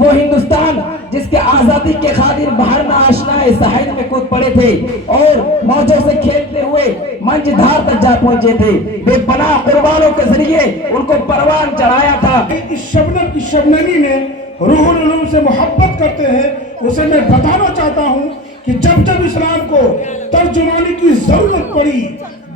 وہ ہندوستان جس کے آزادی کے خاطر باہر نہ آشنا ساحل میں کود پڑے تھے اور موجوں سے کھیلتے ہوئے منج دھار تک جا پہنچے تھے، بے پناہ قربانوں کے ذریعے ان کو پروان چڑھایا تھا۔ اس شبنم کی شبنمی میں روح العلوم سے محبت کرتے ہیں، اسے میں بتانا چاہتا ہوں کہ جب جب اسلام کو ترجمانی کی ضرورت پڑی،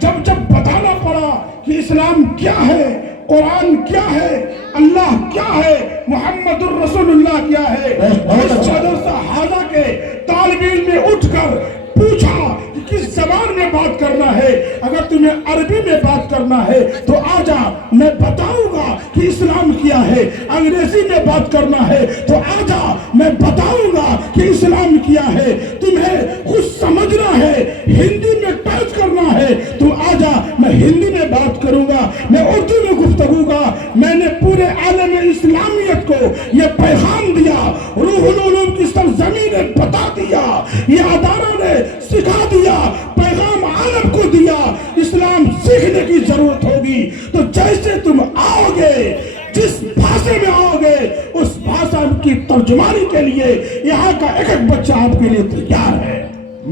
جب جب بتانا پڑا کہ اسلام کیا ہے، قرآن کیا ہے، اللہ کیا ہے، محمد الرسول اللہ کیا ہے، اس مدرسہ حاضہ کے طالب علم نے اٹھ کر پوچھا کہ کس زبان میں بات کرنا ہے، اگر تمہیں عربی میں بات کرنا ہے تو آجا، میں بتاؤں گا کہ اسلام کیا ہے، انگریزی میں بات کرنا ہے تو آجا، میں بتاؤں گا کہ اسلام کیا ہے، تمہیں خود سمجھنا ہے، ہندی میں ٹچ کرنا ہے تو آجا، میں ہندی میں بات کروں گا، میں اردو میں گفتگو گا۔ میں نے پورے عالم اسلامیت کو یہ پیغام دیا، روح العلوم کی سرزمین نے بتا دیا، یہ ادارہ نے سکھا دیا، پیغام عالم کو دیا، اسلام سیکھنے کی ضرورت ہوگی تو جیسے تم آؤ گے، جس بھاشے میں آؤ گے، اس بھاشا کی ترجمانی کے لیے یہاں کا ایک ایک بچہ آپ کے لیے تیار ہے۔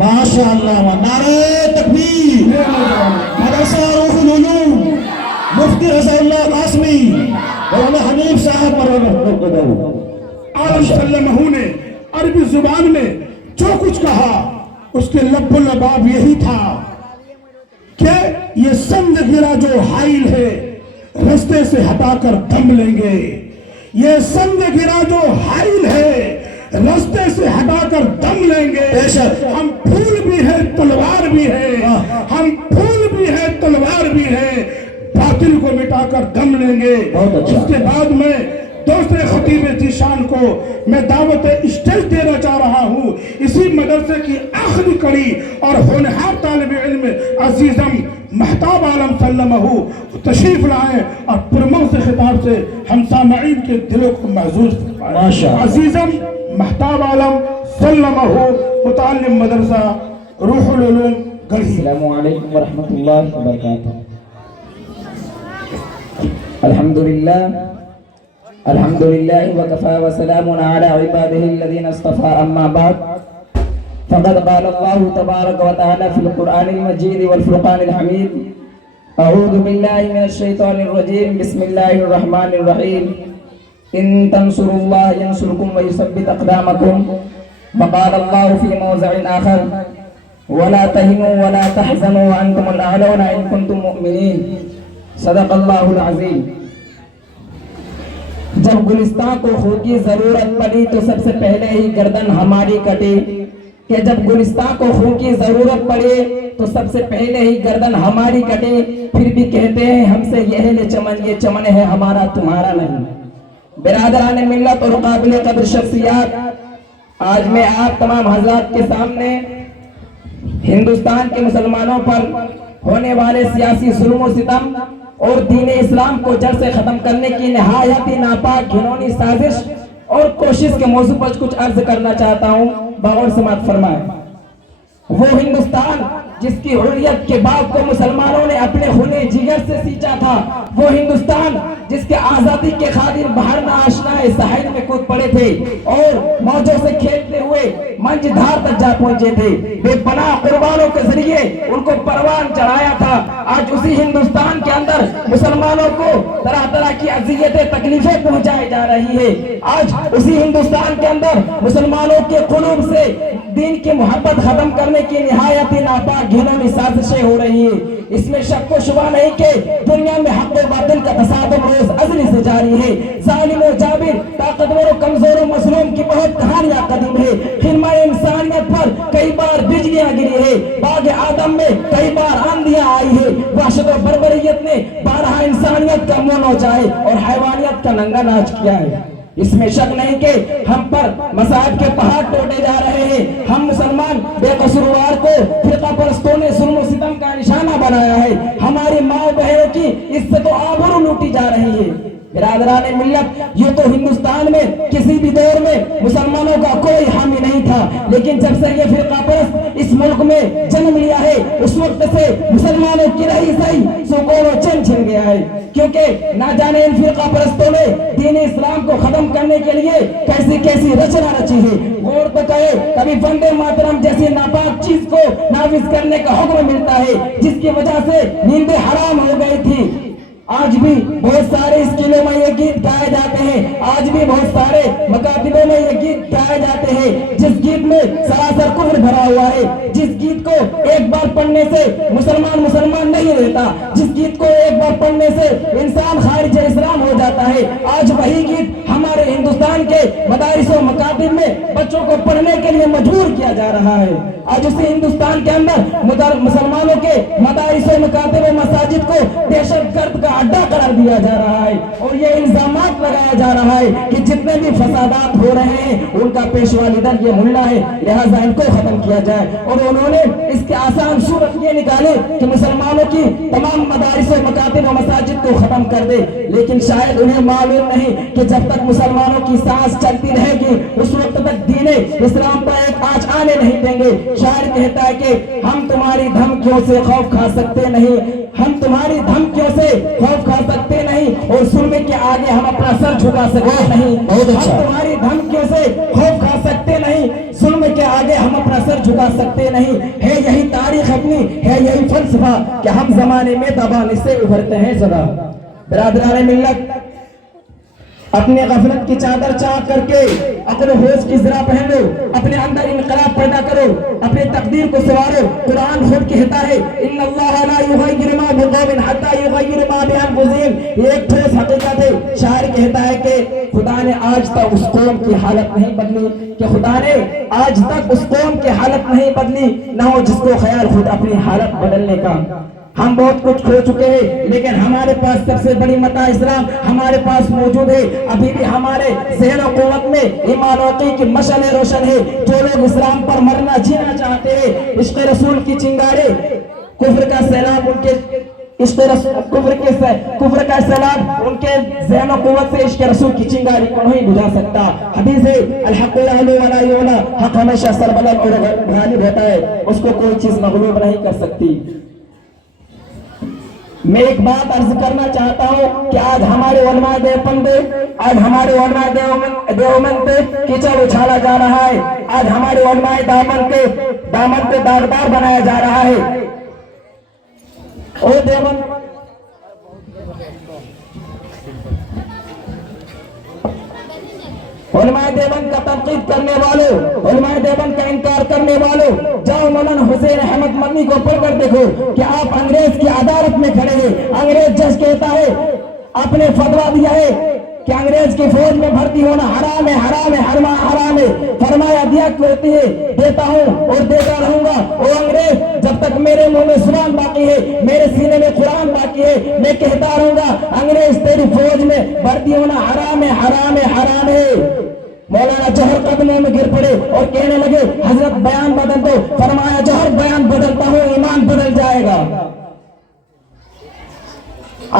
ماشاءاللہ، نعرہ تکبیر، مدرسہ روح العلوم، مفتی رضا اللہ قاسمی، مولانا حنیف صاحب عالم صلی اللہ علیہ نے عربی زبان میں جو کچھ کہا اس کے لب و لباب یہی تھا کہ یہ سمجھ گرا جو حائل ہے رستے سے ہٹا کر دم لیں گے، یہ سمجھ گرا جو حائل ہے رستے سے ہٹا کر دم لیں گے، ہم پھول بھی ہیں تلوار بھی ہے، ہم پھول بھی ہیں تلوار بھی ہے، باطل کو مٹا کر دم لیں گے۔ اس کے بعد میں دوسرے خطیب ذیشان کو میں دعوت اسٹیج دینا چاہ رہا ہوں، اسی مدرسے کی آخری کڑی اور ہونہار طالب علم عزیزم مہتاب عالم سلمہ تشریف لائیں اور پرمو سے خطاب سے ہم سامعین کے دلوں کو محظوظ فرمائیں۔ عزیزم مہتاب عالم سلمہ متعلم مدرسہ روح العلوم گڑھی۔ السلام علیکم ورحمۃ اللہ وبرکاتہ۔ الحمدللہ وکفا وسلام علی عبادہ الذین اصطفى، اما بعد فقد قال اللہ تبارک وتعالی فی القرآن المجید والفرقان الحمید، اعوذ باللہ من الشیطان الرجیم، بسم اللہ الرحمن الرحیم، ان تنصروا اللہ ینصرکم ویثبت اقدامکم، وقال اللہ فی موضع آخر ولا تہنوا ولا تحزنوا وانتم الاعلون ان کنتم مؤمنین، صدق اللہ العظیم۔ جب گلستان کو خون کی ضرورت پڑی تو سب سے پہلے ہی گردن ہماری کٹی، کہ جب گلستان کو خون کی ضرورت پڑی تو سب سے پہلے ہی گردن ہماری کٹی، پھر بھی کہتے ہیں ہم سے یہ اہل چمن، یہ چمن ہے ہمارا تمہارا نہیں۔ برادران ملت اور قابل قدر شخصیات، آج میں آپ تمام حضرات کے سامنے ہندوستان کے مسلمانوں پر ہونے والے سیاسی ظلم و ستم اور دین اسلام کو جڑ سے ختم کرنے کی نہایت ہی ناپاک گھنونی سازش اور کوشش کے موضوع پر کچھ عرض کرنا چاہتا ہوں، بغور سماعت فرمائیں۔ وہ ہندوستان جس کی حریت کے باغ کو مسلمانوں نے اپنے خون جگر سے سینچا تھا، وہ ہندوستان جس کے آزادی کے خاطر باہر نہ آشنا ساحل میں کود پڑے تھے اور موجوں سے کھیلتے ہوئے منج دھار تک جا پہنچے تھے، بے پناہ قربانوں کے ذریعے ان کو پروان چڑھایا تھا۔ آج اسی ہندوستان کے اندر مسلمانوں کو طرح طرح کی اذیتیں تکلیفیں پہنچائی جا رہی ہے۔ آج اسی ہندوستان کے اندر مسلمانوں کے قلوب سے دین کی محبت ختم کرنے کی نہایت ہی ناپاک گھنونی سازشیں ہو رہی ہیں۔ اس میں شک و شبہ نہیں کہ دنیا میں حق و باطل کا تصادم روز ازلی سے جاری ہے۔ ظالم و جابر، طاقتور و کمزور و مظلوم کی بہت کہانیاں قدیم ہے۔ خدمہ انسانیت پر کئی بار بجلیاں گری ہے، باغ آدم میں کئی بار آندیاں آئی ہے، وحشت و بربریت نے بارہا انسانیت کا منہ نوچا ہے اور حیوانیت کا ننگا ناچ کیا ہے۔ اس میں شک نہیں کہ ہم پر مذاہب کے پہاڑ ٹوٹے جا رہے ہیں۔ ہم مسلمان بے قصوروار کو فرقہ پرستوں نے ظلم و ستم کا نشانہ بنایا ہے۔ ہماری ماں بہنوں کی عزت و آبرو لوٹی جا رہی ہے۔ برادران ملت، یہ تو ہندوستان میں کسی بھی دور میں مسلمانوں کا کوئی حامی نہیں تھا، لیکن جب سے یہ فرقہ پرست اس ملک میں جنم لیا ہے اس وقت سے مسلمانوں کی رہی سہی سکون و چین چھن گیا ہے، کیونکہ نہ جانے ان فرقہ پرستوں نے دین اسلام کو ختم کرنے کے لیے کیسی کیسی رچنا رچی ہے۔ غور تو کرے، کبھی وندے ماترم جیسی ناپاک چیز کو نافذ کرنے کا حکم ملتا ہے جس کی وجہ سے نیندیں حرام ہو گئی تھی۔ آج بھی بہت سارے اسکولوں میں یہ گیت گائے جاتے ہیں، آج بھی بہت سارے مکاتبوں میں یہ گیت گائے جاتے ہیں جس گیت میں سراسر کفر بھرا ہوا ہے، جس گیت کو ایک بار پڑھنے سے مسلمان نہیں رہتا، جس گیت کو ایک بار پڑھنے سے انسان خارج اسلام ہو جاتا ہے۔ آج وہی گیت ہمارے ہندوستان کے مدارس و مکاتب میں بچوں کو پڑھنے کے لیے مجبور کیا جا رہا ہے۔ آج اسی ہندوستان کے اندر مسلمانوں کے مدارس و مکاتب و مساجد کو دہشت گرد کا اڈا قرار دیا جا رہا ہے، اور یہ الزامات لگایا جا رہا ہے کہ جتنے بھی فسادات ہو رہے ہیں ان کا پیشوا لیڈر یہ ملا ہے، لہٰذا ان کو ختم کیا جائے۔ اور انہوں نے اس کے آسان صورت یہ نکالے کہ مسلمانوں کی تمام مدارس و مکاتب و مساجد کو ختم کر دے، لیکن شاید انہیں معلوم نہیں کہ جب تک مسلمانوں کی سانس چلتی رہے گی اس وقت تک دین اسلام پر ایک آنچ آنے نہیں دیں گے۔ شاعر کہتا ہے کہ ہم تمہاری دھمکیوں سے خوف کھا سکتے نہیں، ہم تمہاری دھمکیوں سے خوف کھا سکتے نہیں، اور ظلم کے آگے ہم اپنا سر جھکا سکتے نہیں۔ ہم تمہاری دھمکیوں سے خوف کھا سکتے نہیں، ظلم کے آگے ہم اپنا سر جھکا سکتے نہیں۔ ہے یہی تاریخ اپنی، ہے یہی فلسفہ کہ ہم زمانے میں دبانے سے ابھرتے ہیں سدا۔ برادران ملت، اپنے غفلت کی چادر چاک کر کے عقل و ہوش کی زرہ پہن لو، اپنے اندر انقلاب پیدا کرو، اپنے تقدیر کو سنوارو۔ قرآن خود کہتا ہے ان اللہ لا یغیر ما بقوم حتی یغیر ما بانفسہم، یہ ایک ٹھوس حقیقت ہے۔ شاعر کہتا ہے کہ خدا نے آج تک اس قوم کی حالت نہیں بدلی، کہ خدا نے آج تک اس قوم کی حالت نہیں بدلی، نہ ہو جس کو خیال خود اپنی حالت بدلنے کا۔ ہم بہت کچھ کھو چکے ہیں، لیکن ہمارے پاس سب سے بڑی متاع اسلام ہمارے پاس موجود ہے۔ ابھی بھی ہمارے ذہن و قوت میں ایمان و عقیدے کی مشعل روشن ہے۔ جو لوگ اسلام پر مرنا جینا چاہتے ہیں، عشق رسول کی چنگارے، کفر کا سیلاب ان کے کفر کا سیلاب ان کے ذہن و قوت سے عشق رسول کی چنگاری کو نہیں بجھا سکتا۔ حدیث ہے الحق یعلو ولا یعلی، حق ہمیشہ سربلند اور غالب ہوتا ہے، اس کو کوئی چیز مغلوب نہیں کر سکتی۔ میں ایک بات عرض کرنا چاہتا ہوں کہ آج ہمارے علماء دیوبند پہ کیچڑ اچھالا جا رہا ہے، آج ہمارے علماء دامن پہ داغدار بنایا جا رہا ہے۔ اور علماء دیوبند کا تنقید کرنے والوں، علماء دیوبند کا انکار کرنے والوں، جاؤ مولانا حسین احمد مدنی کو پڑھ کر دیکھو کہ آپ انگریز کی عدالت میں کھڑے ہیں۔ انگریز جج کہتا ہے، آپ نے فتویٰ دیا ہے کہ انگریز کی فوج میں بھرتی ہونا حرام ہے، حرام ہے، حرام ہے۔ فرمایا دیا کرتی ہے، دیتا ہوں اور دیتا رہوں گا۔ او انگریز، جب تک میرے منہ میں زبان باقی ہے، میرے سینے میں قرآن باقی ہے، میں کہتا رہوں گا انگریز تیری فوج میں بھرتی ہونا حرام ہے، حرام ہے، حرام ہے۔ مولانا جوہر قدموں میں گر پڑے اور کہنے لگے حضرت بیان بدل دو۔ فرمایا جوہر بیان بدلتا ہوں، ایمان بدل جائے گا۔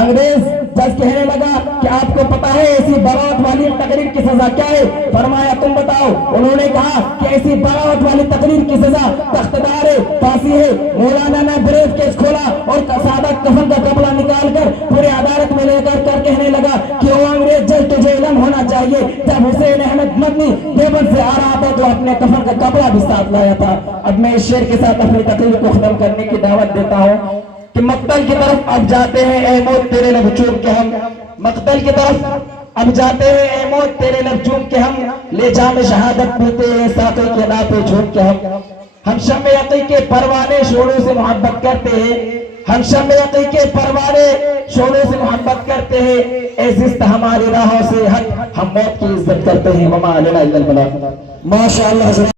انگریز جج کہنے لگا کہ آپ کو پتا ہے ایسی بغاوت والی تقریر کی سزا کیا ہے؟ فرمایا تم بتاؤ۔ انہوں نے کہا کہ ایسی بغاوت والی تقریر کی سزا تختدار پھانسی ہے۔ مولانا نے بریف کیس کھولا اور سادہ کفن کا کپڑا نکال کر پورے عدالت میں لے کر کہنے لگا کہ وہ انگریز جج تجھے علم ہونا چاہیے، جب حسین احمد مدنی دیوبند سے آ رہا تھا تو اپنے کفن کا کپڑا بھی ساتھ لایا تھا۔ اب میں اس شعر کے ساتھ اپنی تقریر کو ختم کرنے کی دعوت دیتا ہوں کہ مقتل کی طرف اب جاتے ہیں اے موت تیرے لب چوم کے ہم، مقتل کی طرف اب جاتے ہیں اے موت تیرے لب چوم کے ہم، لے جام شہادت پیتے ہیں ساقی کے ناپے جھوم کے ہم شمع عقیق کے پروانے شعلوں سے محبت کرتے ہیں، ہم شمع عقیق کے پروانے شعلوں سے محبت کرتے ہیں، اے زست ہماری راہوں سے ہٹ ہم موت کی عزت کرتے ہیں۔ وما علینا الا البلاغ۔ ماشاءاللہ۔